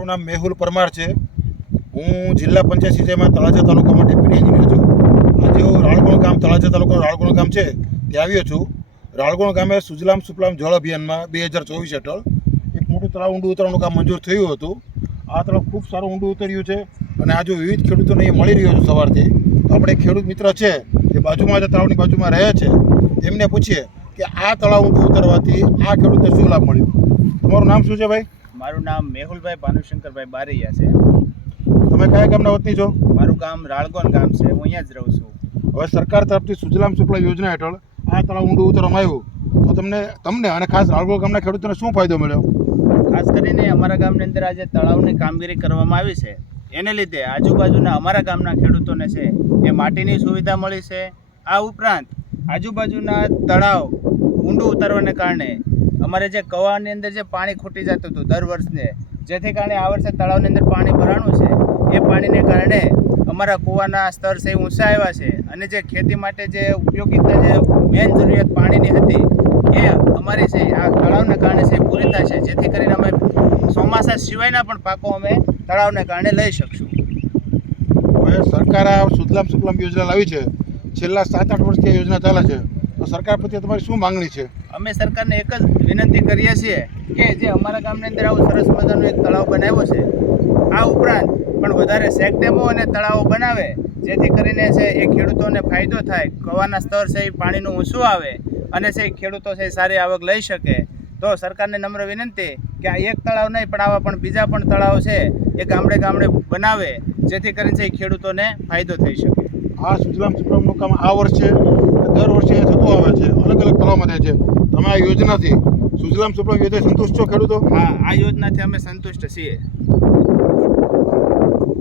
મારું નામ મેહુલ પરમાર છે. હું જિલ્લા પંચાયત સિંચાઈમાં તળાજા તાલુકામાં ડેપ્યુટી એન્જિનિયર છું. આજે હું રાળગોણ ગામ, તળાજા તાલુકાનું રાળગોણ ગામ છે ત્યાં આવ્યો છું. રાળગોણ ગામે સુજલામ સુફલામ જળ અભિયાનમાં 2024 હેઠળ એક મોટું તળાવ ઊંડું ઉતરવાનું કામ મંજૂર થયું હતું. આ તળાવ ખૂબ સારું ઊંડું ઉતર્યું છે અને આ જો વિવિધ ખેડૂતોને એ મળી રહ્યો છે સવારથી. તો આપણે ખેડૂત મિત્ર છે જે બાજુમાં જે તળાવની બાજુમાં રહે છે તેમને પૂછીએ કે આ તળાવ ઊંડું ઉતરવાથી આ ખેડૂતને શું લાભ મળ્યો. તમારું નામ શું છે ભાઈ? મારું નામ મેહુલભાઈ ભાનુશંકરભાઈ બારૈયા છે. તમે કયા ગામના વતની છો? મારું ગામ રાળગોન ગામ છે. હું અહીંયા જ રહું છું. હવે સરકાર તરફથી સુજલામ સુફલામ યોજના હેઠળ આ તળાવ ઊંડું ઉતરવામાં આવ્યું તો તમને અને ખાસ રાળગોણ ગામના ખેડૂતોને શું ફાયદો મળ્યો? ખાસ કરીને અમારા ગામની અંદર આજે તળાવની કામગીરી કરવામાં આવી છે. એને લીધે આજુબાજુના અમારા ગામના ખેડૂતોને છે એ માટીની સુવિધા મળી છે. આ ઉપરાંત આજુબાજુના તળાવ ઊંડું ઉતારવાને કારણે અમારે જે કવાની અંદર જે પાણી ખૂટી જતું હતું દર વર્ષને, જેથી કારણે આ વર્ષે તળાવની અંદર પાણી ભરાણું છે. એ પાણીને કારણે અમારા કૂવાના સ્તર છે ઊંચા આવ્યા છે અને જે ખેતી માટે જે ઉપયોગિતા જે મેન જરૂરિયાત પાણીની હતી એ અમારી છે આ તળાવને કારણે છે પૂરી થાય છે. જેથી કરીને અમે ચોમાસા સિવાયના પણ પાકો અમે તળાવને કારણે લઈ શકશું. હવે સરકાર આ સુજલામ સુફલામ યોજના લાવી છે. છેલ્લા 7-8 વર્ષથી આ યોજના ચાલે છે. તો સરકાર પ્રત્યે તમારી શું માંગણી છે? અમે સરકારને એક જ વિનંતી કરીએ છીએ કે જે અમારા ગામની અંદર આવું સરસ મજાનું એક તળાવ બનાવ્યો છે, આ ઉપરાંત પણ વધારે ચેક ડેમો અને તળાવો બનાવે જેથી કરીને છે એ ખેડૂતોને ફાયદો થાય. કવાના સ્તર છે એ પાણીનું ઊંચું આવે અને છે ખેડૂતો છે સારી આવક લઈ શકે. તો સરકારને નમ્ર વિનંતી કે આ એક તળાવ નહીં પણ આવા પણ બીજા પણ તળાવ છે એ ગામડે ગામડે બનાવે જેથી કરીને છે એ ખેડૂતોને ફાયદો થઈ શકે. આ સુજલામ સુફલામનું કામ આ વર્ષે દર વર્ષે થતું આવે છે, અલગ અલગ તળાવમાં થાય છે. તમે આ યોજનાથી સુજલામ સુફલામ યોજના સંતુષ્ટ છો ખેડૂતો? હા, આ યોજનાથી અમે સંતુષ્ટ છીએ.